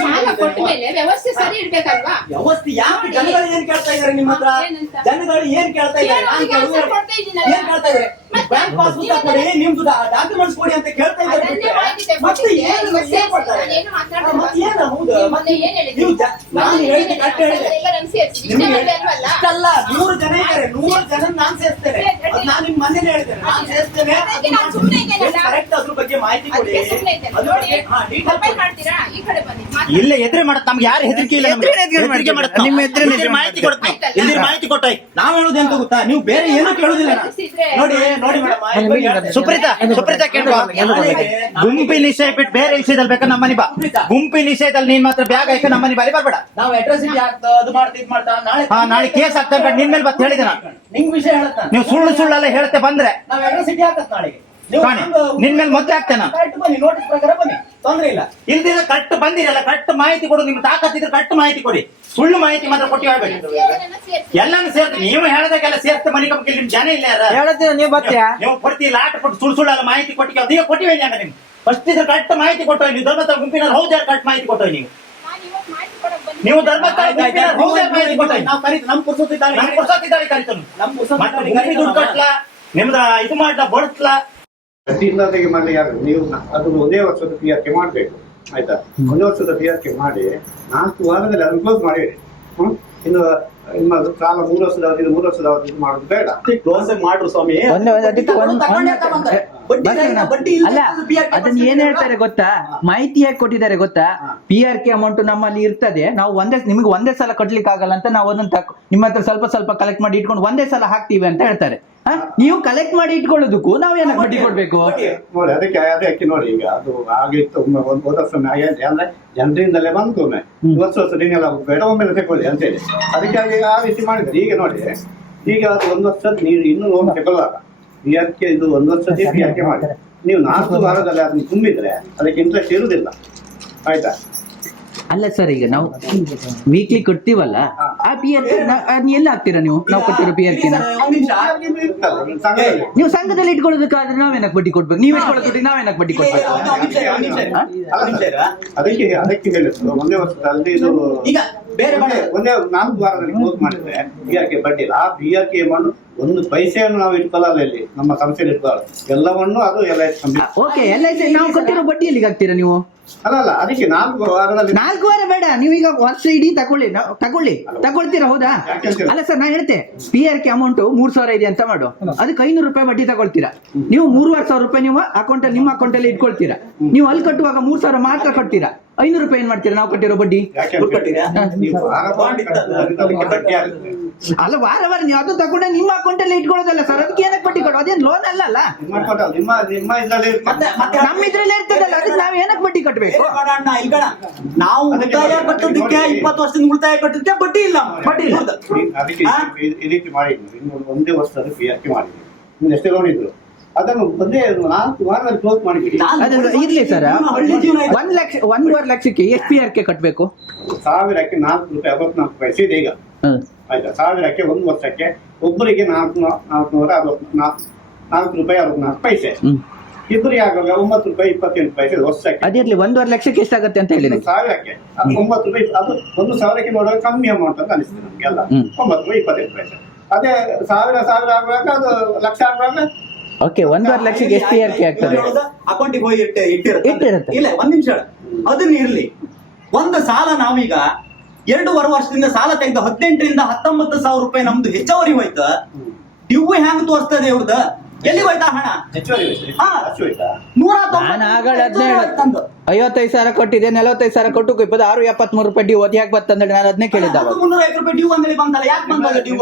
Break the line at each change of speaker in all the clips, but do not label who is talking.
ಸಾಲ ಕೊಟ್ಟ ಮೇಲೆ ವ್ಯವಸ್ಥೆ ಸರಿ ಇಡ್ಬೇಕಲ್ವಾ
ವ್ಯವಸ್ಥೆ ಯಾಕೆ ಜನಗಳು ಏನ್ ಕೇಳ್ತಾ ಇದಾರೆ ನಿಮ್ಮ ಹತ್ರ
ಏನಂತ?
ಜನಗಳು ಏನ್ ಕೇಳ್ತಾ ಇದಾರೆ
ಏನು
ನಾನ್
ಅವ್ರಿಗೆ
ಕೇಳುದು
answer ಕೊಡ್ತಾ ಇದ್ದೀನಲ್ಲ.
ಏನ್ ಕೇಳ್ತಾ ಇದಾರೆ
ಮತ್ತೆ?
ಬ್ಯಾಂಕ್ ಪಾಸ್ ಪುಸ್ತಕ ಕೊಡಿ ನಿಮ್ದು ಡಾಕ್ಯುಮೆಂಟ್ಸ್ ಕೊಡಿ ಅಂತ ಕೇಳ್ತಾ ಇದ್ದಾರೆ
ಅದನ್ನೇ
ಬಿಟ್ರೆ
ಮಾಡಿದ್ದೆ,
ಮತ್ತೆ
ಕೊಟ್ಟಿದ್ದೆ,
ಏನು
ಇವತ್ತು
ಏನ್ ಕೊಡ್ತಾರೆ?
ನಾನೇನು ಮಾತಾಡ್ತಿಲ್ಲ.
ಮತ್ತೆ ಏನು ಹೌದು
ನೀವು
ಮತ್ತೆ
ಏನ್ ಹೇಳಿದ್ರಿ?
ನೀವು ಜ- ನಾನು
ಮೊನ್ನೆ
ಹೇಳಿದ್ದು
ಏನ್
ಕರೆಕ್ಟ್ ಹೇಳಿದೆ
ಹೇಳಿದ್ರಿ? ಎಲ್ಲರನ್ನು ಸೇರ್ಸಿ. ಇಷ್ಟೇ
ನಿಮ್ಗೆ
ಮದುವೆ ಅಲ್ವಲ್ಲ?
ಇಷ್ಟಲ್ಲ ನೂರು ಜನ ಇದ್ದಾರೆ ನೂರು ಜನ ನಾನ್ ಸೇರ್ತೇನೆ ನಾನ್ ನಿಮ್ ಮನೇಲಿ ಹೇಳ್ತೇನೆ. ನಾನು? ಕರೆಕ್ಟ್ ಅದ್ರ ಬಗ್ಗೆ ಮಾಹಿತಿ ಕೊಡಿ.
ಇಲ್ಲ ಎದುರು ಮಾಡತ್ ನಮ್ಗೆ ಯಾರು ಹೆದರಿಕೆ ಇಲ್ಲ ಹೆದರಿಕೆ ಮಾಡತ್
ನಿಮ್ಮ ಎದುರು
ಮಾಹಿತಿ ಕೊಡ್ತೀನಿ? ಮಾಹಿತಿ ಕೊಟ್ಟಾಯ್
ನಾವ್ ಹೇಳುದು ಎಂತ ಗೊತ್ತಾ? ನೀವು ಬೇರೆ ಏನೂ ಕೇಳುದಿಲ್ಲ. ನೋಡಿ ನೋಡಿ ಮೇಡಮ್
ಸುಪ್ರೀತಾ ಸುಪ್ರೀತಾ ಕೇಳುವ ಗುಂಪಿ ನಿಷೇಧ ಬಿಟ್ಟು ಬೇರೆ ವಿಷಯದಲ್ಲಿ ಬೇಕಾ ನಮ್ಮನಿ ಬಾ. ಗುಂಪಿ ನಿಷೇಧದಲ್ಲಿ ನೀನ್ ಮಾತ್ರ ಬ್ಯಾಗ್ ಹಾಕಿ ನಮ್ಮನಿ ಮನೆ ಬಾರಿ ಬರ್ಬೇಡ.
ನಾವು ಇಲ್ಲಿ ಆಗ್ತಾ ಅದು ಮಾಡ್ತಾ ಇದ್ ಮಾಡ್ತಾ ನಾಳೆ
ಹಾ ನಾಳೆ ಕೇಸ್ ಆಗ್ತಾ ನಿನ್ ಮೇಲೆ ಬತ್ ಹೇಳಿದೆ ನಾನು.
ನಿಂಗ್ ವಿಷಯ ಹೇಳತ್ತ?
ನೀವು ಸುಳ್ಳು ಸುಳ್ಳೆಲ್ಲ ಹೇಳ್ತೆ ಬಂದ್ರೆ.
ನಾವ್ ಅಟ್ರಾಸಿಟಿ ಆಗ್ತತ್ ನಾಳೆಗೆ ನೀವು
ಕಾಣಿ. ನಿನ್ ಮೇಲೆ ಮೊದ್ಲೇ ಹಾಕ್ತೇನೆ ನಾನು.
ಕರೆಕ್ಟ್ ಬನ್ನಿ ನೋಟಿಸ್ ಪ್ರಕಾರ ಬನ್ನಿ. ತೊಂದ್ರೆ ಇಲ್ಲ.
ಇಲ್ದಿದ್ರೆ ಕಟ್ಟು ಬಂದಿರಲ್ಲ ಕಟ್ಟು ಮಾಹಿತಿ ಕೊಡು. ನಿಮ್ಗೆ ತಾಕತ್ತಿದ್ರೆ ಕಟ್ಟು ಮಾಹಿತಿ ಕೊಡಿ. ಸುಳ್ಳು ಮಾಹಿತಿ ಮಾತ್ರ ಕೊಟ್ಟು
ಹೇಳ್ಬೇಕು.
ಎಲ್ಲಾನು ಸೇರ್ತೀನಿ ನೀವು ಹೇಳದಾಗೆಲ್ಲ ಸೇರ್ತೆ ಮನೆ ಕಬ್ಬಕ್ಕೆ ನಿಮ್ ಜನ ಇಲ್ಲ ಯಾರ?
ಹೇಳತ್ತೀರ ನೀವು ಬರ್ತೀಯಾ
ನೀವು ಕೊಡ್ತೀವಿ ಲಾಟ್ ಕೊಟ್ಟು ಸುಳ್ಳು ಸುಳ್ಳೆಲ್ಲ ಮಾಹಿತಿ ಕೊಟ್ಟಿಗೆ ಅದೀಗ ಕೊಟ್ಟಿವೆ ನಿಮ್ಗೆ. ಫಸ್ಟ್ ಇದ್ರೆ ಕಟ್ಟು ಮಾಹಿತಿ ಕೊಟ್ಟು ನೀವು ದೊಡ್ಡ ಗುಂಪಿನ ಹೌದು ಕಟ್ ಮಾಹಿತಿ ಕೊಟ್ಟು ನೀವು
ನಾನು ಇವತ್ತು ಮಾಹಿತಿ ಕೊಡಕ್ ಬಂದಿದ್ದೀನಿ.
ನೀವು ಧರ್ಮಸ್ಥಳ
ನಮ್
ಕರಿತನು ಮತ್ತೆ ದುಡ್ಡು ಕಟ್ಲಾ? ನಿಮ್ದ ಇದು ಮಾಡ್ಲ ಬಡತ್ಲ
ಪ್ರತಿಯಿಂದಾದಿಗೆ ಮಾಡಿ ಯಾರು? ನೀವು ನ- ಅದು ಒಂದೇ ವರ್ಷದ ಪಿ ಆರ್ ಕೆ ಮಾಡಬೇಕು. ಆಯ್ತಾ? ಒಂದೇ ವರ್ಷದ ಪಿ ಆರ್ ಕೆ ಮಾಡಿ ನಾಲ್ಕು ವಾರದಲ್ಲಿ ಅನ್ಕ್ಲೋಸ್ ಕ್ಲೋಸ್ ಮಾಡಿ. ಹ್ಮ್? ಇನ್ನು ನಿಮ್ಮದು ಕಾಲ ಮೂರು ವರ್ಷದ ಅವಧಿ ಮೂರು ವರ್ಷದ ಅವಧಿ ಇದು ಮಾಡೋದು ಬೇಡ.
ಕ್ಲೋಸ್ ಮಾಡ್ರು ಸ್ವಾಮಿ.
ಒಂದು ಒಂದು ಅದಕ್ಕೆ ಒಂದು
ತಗೊಂಡೇ ಬಡ್ಡಿ ಬಡ್ಡಿ ಇಲ್ಲ,
ಅಲ್ಲ ಅದನ್ನ ಏನ್ ಹೇಳ್ತಾರೆ ಗೊತ್ತಾ? ಮಾಹಿತಿ ಹೇಗೆ ಕೊಟ್ಟಿದ್ದಾರೆ ಗೊತ್ತಾ? ಪಿ ಆರ್ ಕೆ ಅಮೌಂಟ್ ನಮ್ಮಲ್ಲಿ ಇರ್ತದೆ. ನಾವು ಒಂದೇ ನಿಮ್ಗೆ ಒಂದೇ ಸಲ ಕಟ್ಲಿಕ್ಕೆ ಆಗಲ್ಲ ಅಂತ ನಾವು ಅದನ್ನ ನಿಮ್ಮ ಹತ್ರ ಸ್ವಲ್ಪ ಸ್ವಲ್ಪ ಕಲೆಕ್ಟ್ ಮಾಡಿ ಇಟ್ಕೊಂಡು ಒಂದೇ ಸಲ ಹಾಕ್ತೀವಿ ಅಂತ ಹೇಳ್ತಾರೆ? ನೀವು ಕಲೆಕ್ಟ್ ಮಾಡಿ ಇಟ್ಕೊಳ್ಳೋದಕ್ಕೂ ನಾವು ಏನಕ್ಕೆ ಬಡ್ಡಿ ಕೊಡ್ಬೇಕು?
ನೋಡಿ ಅದಕ್ಕೆ ಅದಕ್ಕೆ ನೋಡಿ ಈಗ. ಅದು ಆಗಿತ್ತು ಒಮ್ಮೆ ಒಂದು ಹೋದ ವರ್ಷ ಒಮ್ಮೆ ಆಗಿದೆ. ಅಂದ್ರೆ ಜನರಿಂದಲೇ ಬಂತು ಒಮ್ಮೆ. ಹೊಸ ವರ್ಷ ನೀನೆಲ್ಲ ಬೇಡ ಒಮ್ಮೆ ತಗೊಳ್ಳಿ ಅಂತೇಳಿ ಅದಕ್ಕಾಗಿ ಆ ರೀತಿ ಮಾಡಿದ್ರೆ ಈಗ ನೋಡಿ ಈಗ ಅದು ಒಂದು ವರ್ಷ ನೀವು ಇನ್ನೂ ಲೋನ್ ತಗೊಳ್ಳಲ್ಲ ಈ ಅಕ್ಕಿ ಇದು ಒಂದು ವರ್ಷ ಯಾಕೆ ಮಾಡಿ. ನೀವು ನಾಲ್ಕು ವಾರದಲ್ಲಿ ಅದನ್ನ ತುಂಬಿದ್ರೆ ಅದಕ್ಕೆ ಇಂಟ್ರೆಸ್ಟ್ ಇರುದಿಲ್ಲ ಆಯ್ತಾ?
ಅಲ್ಲ ಸರ್ ಈಗ ನಾವು ವೀಕ್ಲಿ ಕೊಡ್ತೀವಲ್ಲ? ಆ ಪಿ ಆರ್ ಎಲ್ಲಿ ಹಾಕ್ತೀರಾ ನೀವು? ನಾವು ಕೊಟ್ಟಿರೋ ಪಿ ಆರ್ ಕಿನ. ನೀವು ಸಂಘದಲ್ಲಿ ಇಟ್ಕೊಳ್ಳೋದಕ್ಕಾದ್ರೆ ನಾವೇನಕ್ಕೆ ಬಡ್ಡಿ ಕೊಡ್ಬೇಕು? ನೀವು ಇಟ್ಕೊಳ್ಳೋದ್ರಿ ನಾವೇನಕ್ಕೆ ಬಡ್ಡಿ ಕೊಡ್ಬೇಕು?
ಅದಕ್ಕೆ ಅದಕ್ಕೆ ಹೇಳಿದ್ರು ಒಂದೇ ವರ್ಷದಲ್ಲಿ ಇದು
ಈಗ ಬೇರೆ
ಒಂದೇ
ಬೇರೆ
ಒಂದೇ ನಾಲ್ಕು ವಾರದಲ್ಲಿ ಕ್ಲೋಸ್ ಮಾಡಿದ್ರೆ ಬಿ ಆರ್ ಕೆ ಬಡ್ಡಿ ಆ ಬಿ ಆರ್ ಕೆ ಅಮೌಂಟ್ ಒಂದು ಪೈಸೆಯನ್ನು ನಾವು ಇಟ್ಕೊಳ್ಳಲ್ಲ ಇಲ್ಲಿ ನಮ್ಮ ಸಂಸ್ಥೆಯಲ್ಲಿ ಇಟ್ಕೊಳ್ಳಲ್ಲ ಎಲ್ಲವನ್ನು ಅದು L I
okay L I C ನಾವು ಕೊಟ್ಟಿರೋ ಬಡ್ಡಿ ಎಲ್ಲಿಗೆ ಹಾಕ್ತೀರಾ ನೀವು?
ಅಲ್ಲ ಅಲ್ಲ ಅದಕ್ಕೆ ನಾಲ್ಕು ವಾರದಲ್ಲಿ
ನಾಲ್ಕು ವಾರ ಬೇಡ ನೀವೀಗ ವರ್ಷ ಇಡೀ ತಗೊಳ್ಳಿ ನಾವು- ತಗೊಳ್ಳಿ. ತಗೊಳ್ತೀರಾ ಹೌದಾ? ಅಲ್ಲ ಸರ್ ನಾ ಹೇಳ್ತೆ ಪಿ ಆರ್ ಕೆ ಅಮೌಂಟ್ ಮೂರ್ ಸಾವಿರ ಇದೆ ಅಂತ ಮಾಡು. ಅದಕ್ಕೆ ಐನೂರು ರೂಪಾಯಿ ಬಡ್ಡಿ ತಗೊಳ್ತೀರಾ? ನೀವು ಮೂರುವರೆ ಸಾವಿರ ರೂಪಾಯಿ ನೀವು ಅಕೌಂಟ್ ನಿಮ್ಮ ಅಕೌಂಟ್ ಅಲ್ಲಿ ಇಟ್ಕೊಳ್ತೀರಾ? ನೀವು ಅಲ್ಲಿ ಕಟ್ಟುವಾಗ ಮೂರ್ ಸಾವಿರ ಮಾತ್ರ ಕಟ್ತೀರಾ? ಐನೂರು ರೂಪಾಯಿ ಏನ್ ಮಾಡ್ತೀರಾ? ನಾವು ಕಟ್ಟಿರೋ ಬಡ್ಡಿ? ಅಲ್ಲ ವಾರ ವಾರ ನೀವು ಅದು ತಗೊಂಡ ನಿಮ್ಮ ಅಕೌಂಟ್ ಅಲ್ಲಿ ಇಟ್ಕೊಳ್ಳೋದಲ್ಲ ಸರ್ ಅದಕ್ಕೆ ಏನಕ್ಕೆ ಬಡ್ಡಿ ಕಟ್ಟೋ ಅದೇನ್ ಲೋನ್ ಅಲ್ಲ ಅಲ್ಲ?
ನಿಮ್ಮ ಇದರಲ್ಲಿ
ಮತ್ತೆ ಮತ್ತೆ
ನಮ್ಮ ಇದ್ರಲ್ಲೇ ಇರ್ತದಲ್ಲ. ಅದಕ್ಕೆ ನಾವು ಏನಕ್ಕೆ ಬಡ್ಡಿ ಕಟ್ಟಬೇಕು.
ನಾವು ಉಳಿತಾಯ ಕಟ್ಟೋದಕ್ಕೆ ಇಪ್ಪತ್ತು ವರ್ಷದಿಂದ ಉಳಿತಾಯ ಕಟ್ಟೋದಕ್ಕೆ ಬಡ್ಡಿ ಇಲ್ಲ. ಬಡ್ಡಿ ಇಲ್ಲ?
ಈ- ರೀತಿ ಮಾಡಿ ಒಂದೇ ವರ್ಷದ ಪಿ ಆರ್ ಕೆ ಮಾಡಿದ್ರು ಎಷ್ಟೇ ಲೋನ್ ಇದ್ರು? ಅದನ್ನು ಒಂದೇ ನಾಲ್ಕು ವಾರದಲ್ಲಿ ಕ್ಲೋಸ್ ಮಾಡಿಬಿಡಿ.
ಇರ್ಲಿ ಸರ್. ಒಂದ್ ಲಕ್ಷ ಒಂದೂವರೆ ಲಕ್ಷಕ್ಕೆ ಎಷ್ಟು ಪಿ ಆರ್ ಕೆ ಕಟ್ಟಬೇಕು
ಸಾವಿರಕ್ಕೆ ನಾಲ್ಕು ರೂಪಾಯಿ ಅರವತ್ನಾಲ್ಕು ಪೈಸೆ ಇದೆ ಈಗ. ಆಯ್ತಾ? ಸಾವಿರಕ್ಕೆ ಒಂದು ವರ್ಷಕ್ಕೆ ಒಬ್ಬರಿಗೆ ನಾಲ್ಕು ನಾಲ್ಕುನೂರ ಅರವತ್ ನಾಲ್ಕು ರೂಪಾಯಿ ಅರವತ್ನಾಲ್ಕು ಪೈಸೆ. ಇಬ್ಬರಿಗೆ ಆಗುವಾಗ ಒಂಬತ್ತು ರೂಪಾಯಿ ಇಪ್ಪತ್ತೆಂಟು ಪೈಸೆ ವರ್ಷಕ್ಕೆ.
ಅದಿರ್ಲಿ ಒಂದೂವರೆ ಲಕ್ಷಕ್ಕೆ ಎಷ್ಟಾಗುತ್ತೆ ಅಂತ ಹೇಳಿ
ಒಂದು ಸಾವಿರಕ್ಕೆ. ಒಂಬತ್ತು ರೂಪಾಯಿ ಅದು ಒಂದು ಸಾವಿರಕ್ಕೆ ನೋಡುವಾಗ ಕಮ್ಮಿ ಅಮೌಂಟ್ ಅಂತ ಅನಿಸ್ತದೆ ನಮಗೆಲ್ಲ. ಒಂಬತ್ತು ರೂಪಾಯಿ ಇಪ್ಪತ್ತೆಂಟು ಪೈಸೆ ಅದೇ ಸಾವಿರ ಸಾವಿರ ಆಗುವಾಗ ಅದು ಲಕ್ಷ ಆಗುವಾಗ
ಓಕೆ ಒಂದೂವರೆ ಲಕ್ಷಕ್ಕೆ ಎಷ್ಟು ಕೆ ಆಗ್ತದೆ?
ಅಕೌಂಟಿಗೆ ಹೋಗಿ ಇಟ್ಟು ಇಟ್ಟಿರುತ್ತೆ.
ಇಟ್ಟಿರುತ್ತೆ.
ಇಲ್ಲ ಒಂದ್ ನಿಮಿಷ ಅದನ್ನ ಇರ್ಲಿ. ಒಂದು ಸಾಲ ನಾವೀಗ ಎರಡೂವರೆ ವರ್ಷದಿಂದ ಸಾಲ ತೆಗೆದು ಹದಿನೆಂಟರಿಂದ ಹತ್ತೊಂಬತ್ತು ಸಾವಿರ ರೂಪಾಯಿ ನಮ್ದು ಹೆಚ್ಚುವರಿ ಹೋಯ್ತು. ಇವು ಹೆಂಗ್ ತೋರಿಸ್ತದೆ ಇವ್ರದ? ಎಲ್ಲಿ ಹೋಯ್ತಾ ಹಣ? ನೂರ
ನಾನು. ಐವತ್ತೈದು ಸಾವಿರ ಕೊಟ್ಟಿದೆ ನಲವತ್ತೈದು ಸಾವಿರ ಕೊಟ್ಟು ಇಪ್ಪತ್ತು ಆರು ಎಪ್ಪತ್ಮೂರು ರೂಪಾಯಿ ಡ್ಯೂ ಅದು ಯಾಕೆ ಬತ್ತಂದ್ರೆ ನಾನು ಅದನ್ನೇ ಕೇಳಿದ್ದ
ಅದು
ಅವಾಗ
ಮುನ್ನೂರ ಐವತ್ತು ರೂಪಾಯಿ ಡ್ಯೂ ಅಂತೇಳಿ ಬಂತಲ್ಲ ಯಾಕೆ ಬಂತಲ್ಲ ಡ್ಯೂ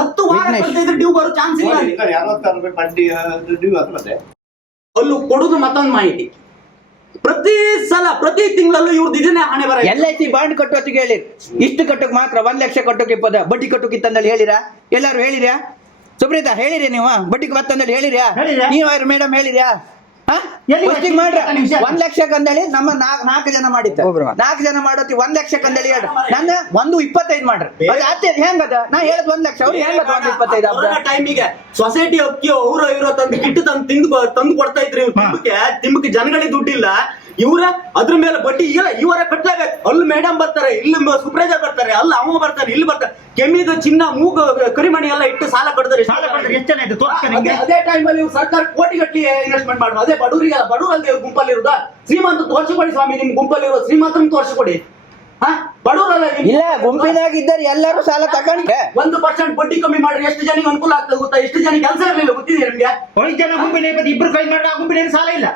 ಹತ್ತು ವಾರ
ವಿಘ್ನೇಶ್.
ಕಟ್ಟಿದ್ರೆ ಡ್ಯೂ ಬರೋ ಚಾನ್ಸ್ ಇಲ್ಲ.
ನೋಡಿ, ಈಗ ಅರವತ್ತಾರು ರೂಪಾಯಿ ಬಡ್ಡಿ ಡ್ಯೂ ಅದು ಮತ್ತೆ
ಅಲ್ಲೂ ಕೊಡುದು ಮತ್ತೊಂದು ಮಾಹಿತಿ. ಪ್ರತಿ ಸಲ ಪ್ರತಿ ತಿಂಗಳಲ್ಲೂ ಇವ್ರದ್ದು ಇದನ್ನೇ ಹಣೆ ಬರ
ಎಲ್ ಐ ಸಿ ಬಾಂಡ್ ಕಟ್ಟೋತಿಗೆ ಹೇಳಿ ಇಷ್ಟು ಕಟ್ಟೋಕ್ ಮಾತ್ರ ಒಂದ್ ಲಕ್ಷ ಕಟ್ಟಕ್ಕೆ ಇಪ್ಪದ ಬಡ್ಡಿ ಕಟ್ಟೋಕೆ ಇತ್ತಂದಲ್ಲಿ ಹೇಳಿರಾ? ಎಲ್ಲಾರು ಹೇಳಿರ್ಯಾ ಸುಪ್ರೀತಾ ಹೇಳಿರಿ ನೀವು. ಬಡ್ಡಿಗೆ ಬತ್ತಂದಲ್ಲಿ ಹೇಳಿರ್ಯಾ?
ಹೇಳಿರ್ಯಾ?
ನೀವು ಅವ್ರ ಮೇಡಮ್ ಹೇಳಿರ್ಯಾ? ಹಾ?
ಎಲ್ಲಿ
ಫಸ್ಟಿಗೆ ಮಾಡ್ರಿ.
ಒಂದು ನಿಮಿಷ.
ಒಂದ್ ಲಕ್ಷ ಅಂದೇಳಿ ನಮ್ಮ ನಾಲ್ಕು ನಾಲ್ಕು ಜನ ಮಾಡಿದ್ದ. ನಾಲ್ಕು ಜನ ಮಾಡೋತಿ ಒಂದ್ ಲಕ್ಷ ಅಂದೇಳಿ ಹೇಳ್ರಿ. ನನ್ನ ಒಂದು ಇಪ್ಪತ್ತೈದು ಮಾಡ್ರಿ. ಅದು ಆತ ಹೆಂಗದ? ನಾ ಹೇಳದ್ ಒಂದ್ ಲಕ್ಷ ಅವ್ರು ಹೆಂಗದ ಒಂದ್ ಇಪ್ಪತ್ತೈದು
ಟೈಮಿಗೆ ಸೊಸೈಟಿ ಅಕ್ಕಿ ಅವರು ಇರೋ ತಂದು ಕಿಟ್ಟು ತಂದು ತಿಂದು ತಂದು ಕೊಡ್ತಾ ಇದ್ರಿ ಇವ್ರು ತಿಂಬಕ್ಕೆ ತಿಂಬಕ್ಕೆ ಜನಗಳಿಗೆ ದುಡ್ಡಿಲ್ಲ. ಇವ್ರ ಅದ್ರ ಮೇಲೆ ಬಡ್ಡಿ ಇಲ್ಲ ಇವರ ಕಟ್ಲೇಬೇಕು ಅಲ್ಲಿ ಮೇಡಮ್ ಬರ್ತಾರೆ ಇಲ್ಲಿ ಸುಪ್ರೇಜ ಬರ್ತಾರೆ ಅಲ್ಲಿ ಅವ ಬರ್ತಾರೆ ಇಲ್ಲಿ ಬರ್ತಾರೆ ಕೆಮ್ಮಿದು ಚಿನ್ನ ಮೂಗು ಕರಿಮಣಿ ಎಲ್ಲ ಇಟ್ಟು ಸಾಲ ಕೊಡ್ತಾರೆ
ಸಾಲ ಕೊಡ್ತಾರೆ ಎಷ್ಟು ಜನ ಇದ್ದು ತೋರ್ಸ್ಕ
ಅದೇ
ನಿಮ್ಗೆ.
ಅದೇ ಟೈಮ್ ಅಲ್ಲಿ ಇವ್ರು ಸರ್ಕಾರ ಕೋಟಿ ಗಟ್ಟಿ ಇನ್ವೆಸ್ಟ್ಮೆಂಟ್ ಮಾಡ್ರು. ಅದೇ ಬಡವರಿಗೆ ಬಡವರು ಅಲ್ಲಿ ಗುಂಪಲ್ಲಿ ಇರುದಾ? ಶ್ರೀಮಂತ ತೋರಿಸಿಕೊಡಿ ಸ್ವಾಮಿ ನಿಮ್ ಗುಂಪಲ್ಲಿ ಇರೋ ಶ್ರೀಮಂತನ ತೋರಿಸಿಕೊಡಿ.
ಇಲ್ಲ ಗುಂಪಿನಾಗ ಇದ್ದಾರೆ ಎಲ್ಲರೂ ಸಾಲ ತಗೊಂಡ್ರೆ.
ಒಂದು ಪರ್ಸೆಂಟ್ ಬಡ್ಡಿ ಕಮ್ಮಿ ಮಾಡ್ರಿ ಎಷ್ಟು ಜನಿಗೆ ಅನುಕೂಲ ಆಗ್ತದೆ ಗೊತ್ತಾ? ಎಷ್ಟು ಜನ ಕೆಲಸ ಇರಲಿಲ್ಲ ಗೊತ್ತಿದೆ ನಿಮ್ಗೆ?
ಐದು ಜನ ಗುಂಪಿನ ಇಬ್ಬರು ಕೈ ಮಾಡಿದ್ರೆ ಆ ಗುಂಪಿನ ಸಾಲ ಇಲ್ಲ.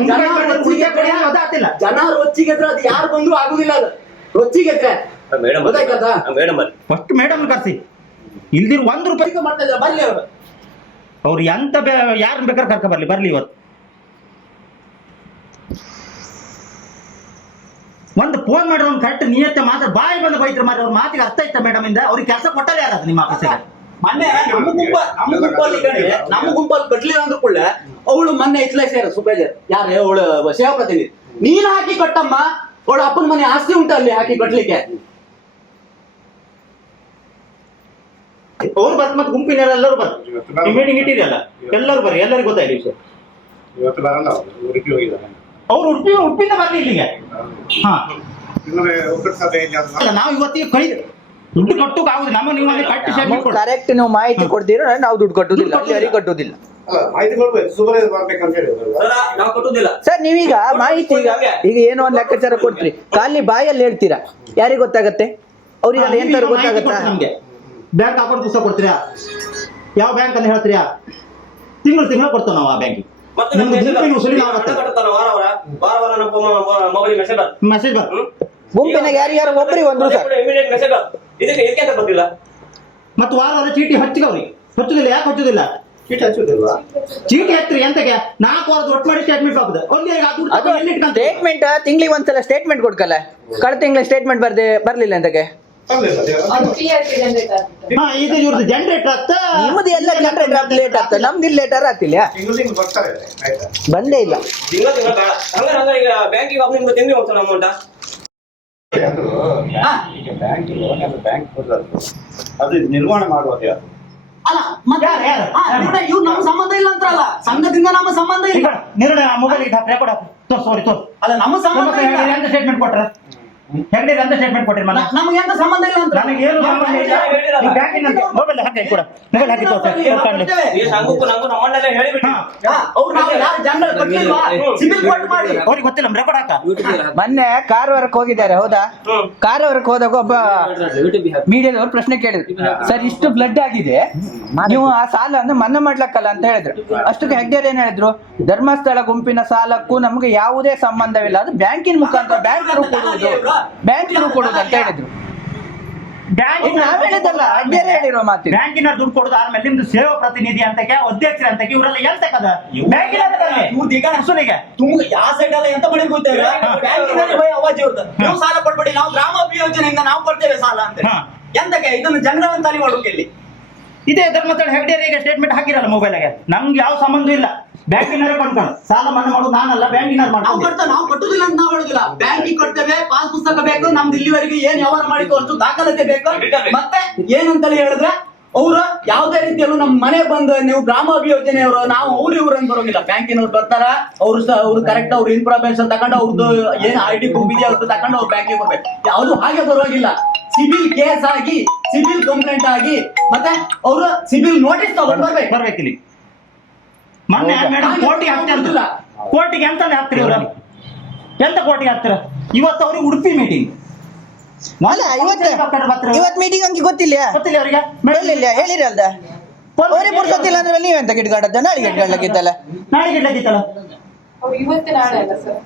ಜನ ರೊಚ್ಚಿಗೆ
ಅದು
ಜನ ರೊಚ್ಚಿಗೆದ್ರೆ ಅದು ಯಾರು ಬಂದ್ರು ಆಗುದಿಲ್ಲ ಅದು. ರೊಚ್ಚಿಗೆ
ಮೇಡಮ್
ಗೊತ್ತಾಯ್ತದಾ?
ಮೇಡಮ್
ಫಸ್ಟ್ ಮೇಡಮ್ ಕರ್ಸಿ. ಇಲ್ದಿರ್ ಒಂದ್ ರೂಪಾಯಿ
ಮಾಡ್ತಾ ಇದ್ದಾರೆ ಬರ್ಲಿ ಅವರು.
ಅವ್ರು ಎಂತ ಯಾರನ್ನ ಬೇಕಾದ್ರೆ ಕರ್ಕ ಬರ್ಲಿ ಬರ್ಲಿ ಇವತ್ತು. ಒಂದು ಫೋನ್ ಮಾಡ್ರೆ ಒಂದು ಕರೆಕ್ಟ್ ನಿಯತ್ತೆ ಮಾತ್ರ. ಬಾಯಿ ಬಂದು ಬೈತ್ರಿ ಮಾಡಿ ಅವ್ರ ಮಾತಿಗೆ ಅರ್ಥ ಐತ ಮೇಡಮ್ ಇಂದ? ಅವ್ರಿಗೆ ಕೆಲಸ ಕೊಟ್ಟರೆ ಯಾರು ನಿಮ್ಮ ಆಫೀಸಿಗೆ
ಮೊನ್ನೆ ನಮ್ಮ ಗುಂಪ ನಮ್ಮ ಗುಂಪಲ್ಲಿ ನಮ್ಮ ಗುಂಪಲ್ಲಿ ಕಟ್ಲಿಲ್ಲ ಅಂದ್ರೂ ಕೂಡ ಅವಳು ಮೊನ್ನೆ ಇತ್ಲೇ ಸೇರ ಸುಪೇಜರ್ ಯಾರು ಅವಳು? ಸೇವಾ ಪ್ರತಿನಿಧಿ. ನೀನ್ ಹಾಕಿ ಕಟ್ಟಮ್ಮ. ಅವಳ ಅಪ್ಪನ ಮನೆ ಆಸ್ತಿ ಉಂಟು ಅಲ್ಲಿ ಹಾಕಿ ಕೊಡ್ಲಿಕ್ಕೆ
ಅವ್ರು ಬರ್ತ ಮತ್ತೆ ಗುಂಪಿನ ಎಲ್ಲರೂ ಬರ್ತಾರೆ ಮೀಟಿಂಗ್ ಇಟ್ಟಿದೆಯಲ್ಲ? ಎಲ್ಲರೂ ಬರ್ರಿ ಎಲ್ಲರಿಗೂ ಗೊತ್ತಾಯ್ತು ವಿಷಯ.
ಇವತ್ತು ಬರಲ್ಲ ಉಡುಪಿ ಹೋಗಿದ್ದಾರೆ.
ಅವ್ರು ಉಡುಪಿ ಉಡುಪಿಯಿಂದ ಬರ್ಲಿ ಇಲ್ಲಿಗೆ. ಹಾ. ನಾವು ಇವತ್ತಿಗೆ ಕೈ ದುಡ್ಡು ಕಟ್ಟುಕ್ ನಮ್ಮ ನೀವು ಕಟ್ಟಿ
ಕರೆಕ್ಟ್ ನೀವು ಮಾಹಿತಿ ಕೊಡ್ತೀರ? ನಾವು ದುಡ್ಡು ಕಟ್ಟುದಿಲ್ಲ ಕಟ್ಟುದಿಲ್ಲ ಸರ್ ನೀವೀಗ ಮಾಹಿತಿ ಈಗ ಈಗ ಏನೋ ಒಂದ್ ಲೆಕ್ಕಾಚಾರ ಕೊಡ್ತೀರಿ ಖಾಲಿ ಬಾಯಲ್ಲಿ ಹೇಳ್ತೀರಾ? ಯಾರಿಗೆ ಗೊತ್ತಾಗತ್ತೆ?
ಅವ್ರಿಗೆ
ಎಂತಾರು ಗೊತ್ತಾಗತ್ತಾ?
ಕೊಡ್ತೀರಾ ಬ್ಯಾಂಕ್ ಅಕೌಂಟ್ ಪುಸ್ತಕ ಕೊಡ್ತೀರಾ? ಯಾವ ಬ್ಯಾಂಕ್ ಅಂತ ಹೇಳ್ತೀರಾ? ತಿಂಗಳು ತಿಂಗಳು ಕೊಡ್ತೇವೆ ನಾವು ಆ ಬ್ಯಾಂಕಿಗೆ
ಮೆಸೇಜ್
ಗುಂಪಿನ ಉಸುಲಿ ನಾವು
ಹಣ ವಾರ ವಾರ. ವಾರ ವಾರ ಮೊಬೈಲ್ ಮೆಸೇಜ್
ಮೆಸೇಜ್ ಬರ್.
ಗುಂಪಿನಾಗ ಯಾರ್ಯಾರು ಒಬ್ಬರಿಗೆ ಒಂದು ಸರ್
ಇಮಿಡಿಯೇಟ್ ಮೆಸೇಜ್ ಇದಕ್ಕೆ ಇದಕ್ಕೆ ಅಂತ ಬಂದಿಲ್ಲ
ಮತ್ತು ವಾರ ವಾರ ಚೀಟಿ ಹಚ್ಚಿಗೆ ಅವ್ರಿಗೆ. ಹಚ್ಚುದಿಲ್ಲ ಯಾಕೆ ಹಚ್ಚುದಿಲ್ಲ?
ಚೀಟಿ ಹಚ್ಚುದಿಲ್ವಾ?
ಚೀಟಿ ಹತ್ತಿರಿ ಎಂತಕ್ಕೆ ನಾಲ್ಕು ವಾರದ ಒಟ್ಟು ಮಾಡಿ ಸ್ಟೇಟ್ಮೆಂಟ್ ಹಾಕುದು
ಅದು ತಿಂಗಳಿಗೆ ಒಂದ್ಸಲ ಸ್ಟೇಟ್ಮೆಂಟ್ ಕೊಡ್ಕಲ್ಲ? ಕಳೆದ ತಿಂಗಳ ಸ್ಟೇಟ್ಮೆಂಟ್ ಬರ್ದೆ ಬರ್ಲಿಲ್ಲ
ಜನರೇಟರ್
ಹಾ ಇದು ಇವ್ರದ್ದು ಜನರೇಟರ್ ಆಗ್ತಾ
ನಿಮ್ಮದು ಎಲ್ಲ ಜನರೇಟ್ ಲೇಟ್ ಆಗ್ತದೆ ನಮ್ದು ಲೇಟರ್ ಆಗ್ತಿಲ್ಲ.
ತಿಂಗಳು ತಿಂಗಳು ಬರ್ತಾರೆ
ಬಂದೇ ಇಲ್ಲ.
ಈಗ ಬ್ಯಾಂಕಿಗೆ ನಿಮ್ಗೆ ಹೋಗ್ತಾನೆ ಅಮೌಂಟ್
ಬ್ಯಾಂಕ್ ಬ್ಯಾಂಕ್ ಅದು ನಿರ್ವಹಣೆ ಮಾಡುವುದು ಯಾರು?
ಅಲ್ಲ ಮತ್ತೆ
ಯಾರು, ಯಾರು?
ಹಾ, ಇವ್ರೆ- ಇವ್ರು ನಮ್ಮ ಸಂಬಂಧ ಇಲ್ಲ ಅಂತಾರಲ್ಲ ಸಂಘದಿಂದ ನಮ್ಮ ಸಂಬಂಧ ಇಲ್ಲ.
ನಿರ್ಣಯ ಮೊಬೈಲ್ ಹಾಕು. ತೋರ್ಸ್
ಅಲ್ಲ ನಮ್ಮ ಸಂಬಂಧ ಇಲ್ಲ.
ಸ್ಟೇಟ್ಮೆಂಟ್ ಕೊಟ್ರ? ಅಂತ ಸ್ಟೇಟ್ಮೆಂಟ್ ಕೊಟ್ಟಿರಿ ಮನ.
ನಮ್ಗೆ ಎಂತ ಸಂಬಂಧ ಇಲ್ಲ ಅಂತ.
ನನಗೆ ಏನು ಸಂಬಂಧ ಇಲ್ಲ. ಈ ಬ್ಯಾಂಕಿನ ಮೊಬೈಲ್ ಹಾಕಿ ಕೊಡ. ಮೊಬೈಲ್ ಹಾಕಿ ತೋರ್ಸ.
ಈ ಸಂಘಕ್ಕೂ ನಮಗೂ ನಮ್ಮನ್ನೆಲ್ಲ ಹೇಳಿಬಿಟ್ಟು
ಹಾ.
ಅವ್ರು ನಾವು ಯಾರು ಜನರಲ್ ಕಟ್ಟಿಲ್ವಾ ಸಿಬಿಲ್ ಕೋರ್ಟ್ ಮಾಡಿ.
ಅವ್ರಿಗೆ ಗೊತ್ತಿಲ್ಲ ರೆಕಾರ್ಡ್ ಹಾಕ.
ಮೊನ್ನೆ ಕಾರವಾರಕ್ಕೆ ಹೋಗಿದ್ದಾರೆ ಹೌದಾ. ಕಾರವಾರಕ್ಕೆ ಹೋದಾಗ ಒಬ್ಬ ಮೀಡಿಯಾದವ್ರು ಪ್ರಶ್ನೆ ಕೇಳಿದ್ರು. ಸರ್ ಇಷ್ಟು ಬ್ಲಡ್ ಆಗಿದೆ. ನೀವು ಆ ಸಾಲ ಅಂದ್ರೆ ಮನ್ನಾ ಮಾಡ್ಲಕ್ಕಲ್ಲ ಅಂತ ಹೇಳಿದ್ರು. ಅಷ್ಟಕ್ಕೆ ಹೆಗ್ಡೇರ್ ಏನ್ ಹೇಳಿದ್ರು? ಧರ್ಮಸ್ಥಳ ಗುಂಪಿನ ಸಾಲಕ್ಕೂ ನಮ್ಗೆ ಯಾವುದೇ ಸಂಬಂಧವಿಲ್ಲ. ಅದು ಬ್ಯಾಂಕಿನ ಮುಖಾಂತರ ಬ್ಯಾಂಕ್ ಕೊಡುವುದು ಬ್ಯಾಂಕ್ ಕೊಡುವುದು ಅಂತ ಹೇಳಿದ್ರು. ಈಗ ನಾವ್ ಹೇಳಿದ್ದಲ್ಲ ಹೆಗ್ಡೇರ್ ಹೇಳಿರೋ ಮಾತಿನ
ಬ್ಯಾಂಕಿನ ದುಡ್ಡು ಕೊಡೋದು ಆದ್ಮೇಲೆ ನಿಮ್ದು ಸೇವಾ ಪ್ರತಿನಿಧಿ ಅಂತಕ್ಕೆ ಅಧ್ಯಕ್ಷರ ಅಂತಕ್ಕೆ ಇವರೆಲ್ಲ ಎಂತಕ್ಕದ ಬ್ಯಾಂಕಿನ
ಇವ್ರ್ದು ಈಗ
ಸುಲಿಗೆ
ತುಂಬ ಯಾವ ಸೈಡ್ ಅಲ್ಲ ಎಂತ ಬಳಿ ಗೊತ್ತೇವೆ ಬ್ಯಾಂಕಿನಲ್ಲಿ ಭಯ ಅವಾಜ್ ಇರುತ್ತೆ ನೀವು ಸಾಲ ಕೊಡ್ಬೇಡಿ ನಾವು ಗ್ರಾಮ ಯೋಜನೆಯಿಂದ ನಾವು ಕೊಡ್ತೇವೆ ಸಾಲ ಅಂತ. ಎಂತಕ್ಕೆ ಇದನ್ನು ಜನರಲ್ ತಲೆ ಮಾಡೋಕೆ ಇಲ್ಲಿ?
ಇದೇ ಧರ್ಮಸ್ಥಳ ಹೆಗ್ಡೇರಿಗೆ ಸ್ಟೇಟ್ಮೆಂಟ್ ಹಾಕಿರಲ್ಲ ಮೊಬೈಲ್ಗೆ ನಮ್ಗೆ ಯಾವ ಸಂಬಂಧ ಇಲ್ಲ. ಬ್ಯಾಂಕಿನವರೇ ಕೊಂಡ್ಕೊಂಡು ಸಾಲ ಮನ್ನಾ ಮಾಡೋದು ನಾನಲ್ಲ ಬ್ಯಾಂಕಿನವ್ರು
ಮಾಡ್ತಾರೆ ನಾವು ಕಟ್ಟುದಿಲ್ಲ ಅಂತ ನಾವು ಹೇಳುದಿಲ್ಲ. ಬ್ಯಾಂಕಿಗೆ ಕೊಡ್ತೇವೆ ಪಾಸ್ ಪುಸ್ತಕ ಬೇಕು ನಮ್ದು ಇಲ್ಲಿವರೆಗೆ ಏನ್ ವ್ಯವಹಾರ ಮಾಡಿದ್ದು ಅಷ್ಟು ದಾಖಲಾತಿ ಬೇಕು. ಮತ್ತೆ ಏನಂತಲೇ ಹೇಳಿದ್ರೆ ಅವರು ಯಾವುದೇ ರೀತಿಯಲ್ಲೂ ನಮ್ಮ ಮನೆ ಬಂದು ನೀವು ಗ್ರಾಮ ಅಭಿಯೋಜನೆಯವರು ನಾವು ಅವ್ರು ಇವ್ರ ಅಂತ ಬರೋಂಗಿಲ್ಲ. ಬ್ಯಾಂಕಿನವ್ರು ಬರ್ತಾರ ಅವ್ರು ಸಹ ಅವ್ರು ಕರೆಕ್ಟ್ ಅವ್ರ ಇನ್ಫಾರ್ಮೇಶನ್ ತಗೊಂಡು ಅವ್ರದ್ದು ಏನ್ ಐ ಡಿ ಪ್ರೂಫ್ ಇದೆಯಾ ಅವ್ರದ್ದು ತಗೊಂಡು ಅವ್ರು ಬ್ಯಾಂಕಿಗೆ ಬರ್ಬೇಕು ಯಾವುದು ಹಾಗೆ ಬರೋಗಿಲ್ಲ. ಸಿಬಿಲ್ ಕೇಸ್ ಆಗಿ ಸಿಬಿಲ್ ಕಂಪ್ಲೇಂಟ್ ಆಗಿ ಮತ್ತೆ ಅವರು ಸಿಬಿಲ್ ನೋಟಿಸ್ ತಗೊಂಡು ಬರ್ಬೇಕು.
ಬರ್ಬೇಕಿಲ್ಲಿ ಮೊನ್ನೆ ಮೇಡಮ್
ಕೋಟಿ
ಹಾಕ್ತಿ ಅಂತಿಲ್ಲ
ಕೋಟಿಗೆ
ಕೋರ್ಟಿಗೆ ಎಂತ ಹಾಕ್ತಿರಿ ಇವ್ರು ಎಂತ ಕೋಟಿಗೆ ಹಾಕ್ತೀರ ಇವತ್ತು ಅವ್ರಿಗೆ ಉಡುಪಿ ಮೀಟಿಂಗ್
ಇವತ್ತು ಮೀಟಿಂಗ್ ಹಂಗೆ ಗೊತ್ತಿಲ್ಲ
ಗೊತ್ತಿಲ್ಲ ಅವರಿಗೆ
ಹೇಳಿರಿ ಹೇಳಿರಲ್ದ ಅವರೇ ಪುರ್ಸೊತ್ತಿಲ್ಲ ಅಂದ್ರೆ ನೀವೆಂತ ಗಿಟ್ಕಾಡತ್ತ ನಾಳೆ ಗಿಟ್ಕಾಡ್ಲಕ್ಕಿತ್ತಲ್ಲ
ನಾಳೆಗೆ ಇಡ್ಲಕ್ಕಿತ್ತಲ್ಲ
ಇವತ್ತು ನಾಳೆ ಅಲ್ಲ ಸರ್.